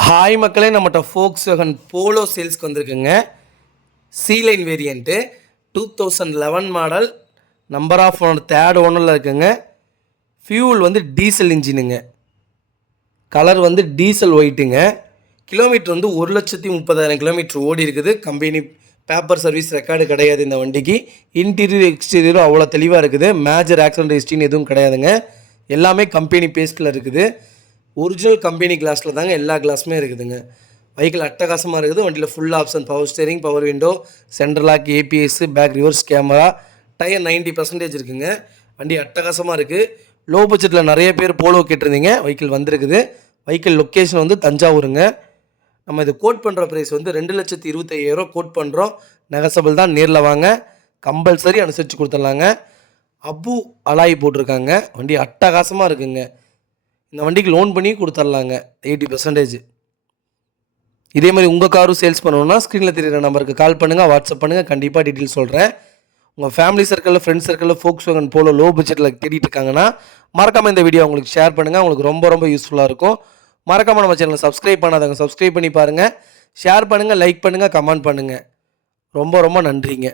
Hi மக்களே, நம்மகிட்ட Volkswagen Polo சேல்ஸ்க்கு வந்திருக்குங்க. C line variant 2011 model. Number of owner third ஓனரில் இருக்குங்க. ஃபியூல் வந்து டீசல் இன்ஜினுங்க. கலர் வந்து டீசல் ஒயிட்டுங்க. கிலோமீட்டர் வந்து 1,30,000 கிலோமீட்டர் ஓடி இருக்குது. கம்பெனி பேப்பர் சர்வீஸ் ரெக்கார்டு கிடையாது இந்த வண்டிக்கு. இன்டீரியர் எக்ஸ்டீரியரும் அவ்வளோ தெளிவாக இருக்குது. மேஜர் ஆக்சிடென்ட் ஹிஸ்ட்ரின்னு எதுவும் கிடையாதுங்க. எல்லாமே கம்பெனி பேஸ்ட்டில் இருக்குது. ஒரிஜினல் கம்பெனி கிளாஸில் தாங்க எல்லா கிளாஸுமே இருக்குதுங்க. வெஹிக்கிள் அட்டகாசமாக இருக்குது. வண்டியில் full option power steering, power window, central lock, ABS, back reverse camera, tyre 90% இருக்குங்க. வண்டி அட்டகாசமாக இருக்குது. லோ பட்ஜெட்டில் நிறைய பேர் போலோ கேட்டிருந்தீங்க. வெஹிக்கிள் வந்திருக்குது. வெஹிக்கிள் லொக்கேஷன் வந்து தஞ்சாவூருங்க. நம்ம இது கோட் பண்ணுற ப்ரைஸ் வந்து 2,25,000 கோட் பண்ணுறோம். நெகசபிள் தான். நேரில் வாங்க, கம்பல்சரி அனுசரித்து கொடுத்துடலாங்க. அபு அலாய் போட்டிருக்காங்க. வண்டி அட்டகாசமாக இருக்குங்க. இந்த வண்டிக்கு லோன் பண்ணி கொடுத்துர்லாங்க 80%. இதே மாதிரி உங்கள் காரும் சேல்ஸ் பண்ணணுன்னா ஸ்க்ரீனில் தெரியுற நம்பருக்கு கால் பண்ணுங்கள், வாட்ஸ்அப் பண்ணுங்கள். கண்டிப்பாக டீட்டெயில் சொல்கிறேன். உங்கள் ஃபேமிலி சர்க்கிளில், ஃப்ரெண்ட்ஸ் சர்க்கிளில் Volkswagen போலோ லோ பட்ஜெட்டில் தேடிட்டு இருக்காங்கன்னா மறக்காமல் இந்த வீடியோ உங்களுக்கு ஷேர் பண்ணுங்கள். உங்களுக்கு ரொம்ப யூஸ்ஃபுல்லாக இருக்கும். மறக்காமல் நம்ம சேனலை சப்ஸ்கிரைப் பண்ணாதவங்க சப்ஸ்கிரைப் பண்ணி பாருங்கள். ஷேர் பண்ணுங்கள், லைக் பண்ணுங்கள், கமெண்ட் பண்ணுங்கள். ரொம்ப நன்றிங்க.